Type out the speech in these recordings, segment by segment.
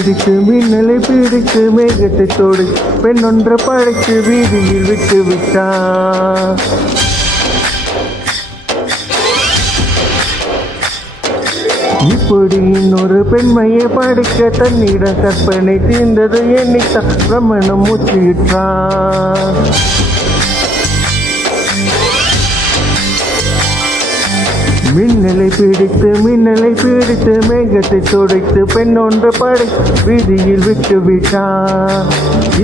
பிடித்து மின்னலை பிடித்து மேகத்தை தொடு பெண் ஒன்று படைத்து வீதியில் விட்டு விட்டான். இப்படி இன்னொரு பெண்மையை படிக்க தன்னிடம் கற்பனை தீர்ந்தது எண்ணித்தான் பிரம்மணம் மூச்சிட்டான். மின்னலை பிடித்து மேகத்தை துடைத்து பெண் ஒன்று படை வீதியில் விட்டு விட்டான்.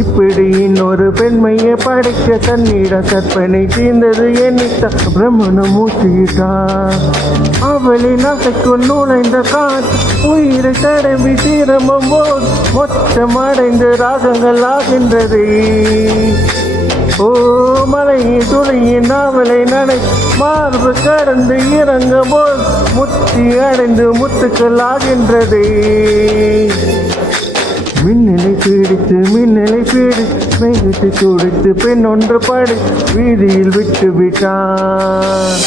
இப்படி இன்னொரு பெண்மையை படைக்க தன்னிடம் கற்பனை தீர்ந்தது எண்ணித்தான் பிரம்மணம் மூச்சிட்டான். அவளின் அசைக்குள் நுழைந்த காற்று உயிரை தடவி சிரமம் போது மொத்தமடைந்து ராகங்கள் ஆகின்றது. ஓ மலையின் துளையின் நாவலை நடை மார்பு கடந்து இறங்கும் போல் முத்தி அடைந்து முத்துக்கள் ஆகின்றது. மின்னலை பிடித்து மேகத்தை துடைத்து பெண் ஒன்று படை வீதியில் விட்டு விட்டான்.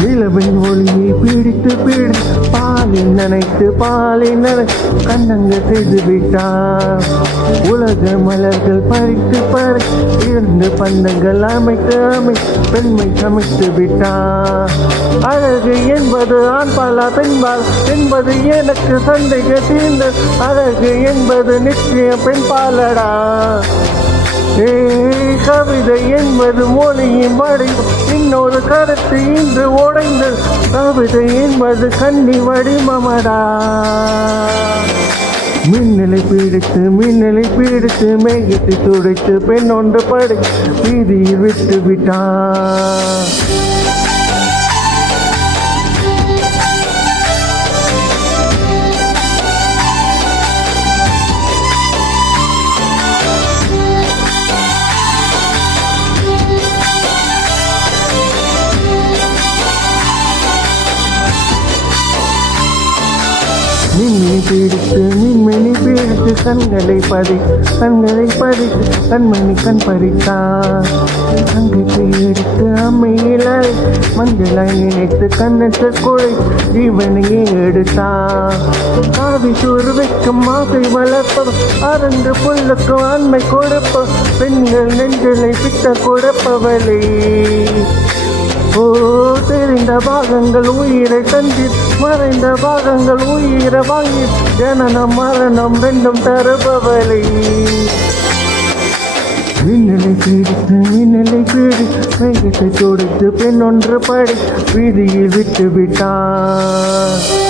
நிலவின் ஒளியை பிடித்து பாலில் நனைத்து கண்ணங்க செய்து விட்டார். உலக மலர்கள் பறித்து இரண்டு பந்தங்கள் அமைத்து பெண்மை சமைத்து விட்டார். அழகு என்பது ஆண்பாலா பெண்பால் என்பது எனக்கு சந்தைக்கு தீர்ந்த அழகு என்பது நிச்சயம் பெண்பாலடா. கவிதை என்பது மொழியின் வடிவம் இன்னொரு கருத்து இன்று உடைந்து கவிதை என்பது கண்ணி வடிவமடா. மின்னலை பிடித்து மேகத்தை துடைத்து பெண் ஒன்று படை வீதியில் விட்டு விட்டான். மின்மணி பிடித்து கண்களை பதித்து கண்மணி கண் பறித்தான். அங்கிட்டு எடுத்து அம்மையில மஞ்சளாய் நினைத்து கண்ணற்ற குழை ஜீவனையே எடுத்தான். காவி சோறு வைக்கும் ஆசை வளர்ப்பவர் அறந்து புல்லுக்கும் ஆண்மை கொடுப்ப பெண்கள் நெஞ்சலை பித்த கொடுப்பவளே. ஓ தெரிந்த பாகங்கள் உயிரை தந்தி மறைந்த பாகங்கள் உயிரை வாங்கி ஜனனம் மரணம் ரெண்டும் தருபவளை. மின்னலை பிடித்து மேகத்தை தொடுத்து பெண் ஒன்று படை வீதியில் விட்டு விட்டான்.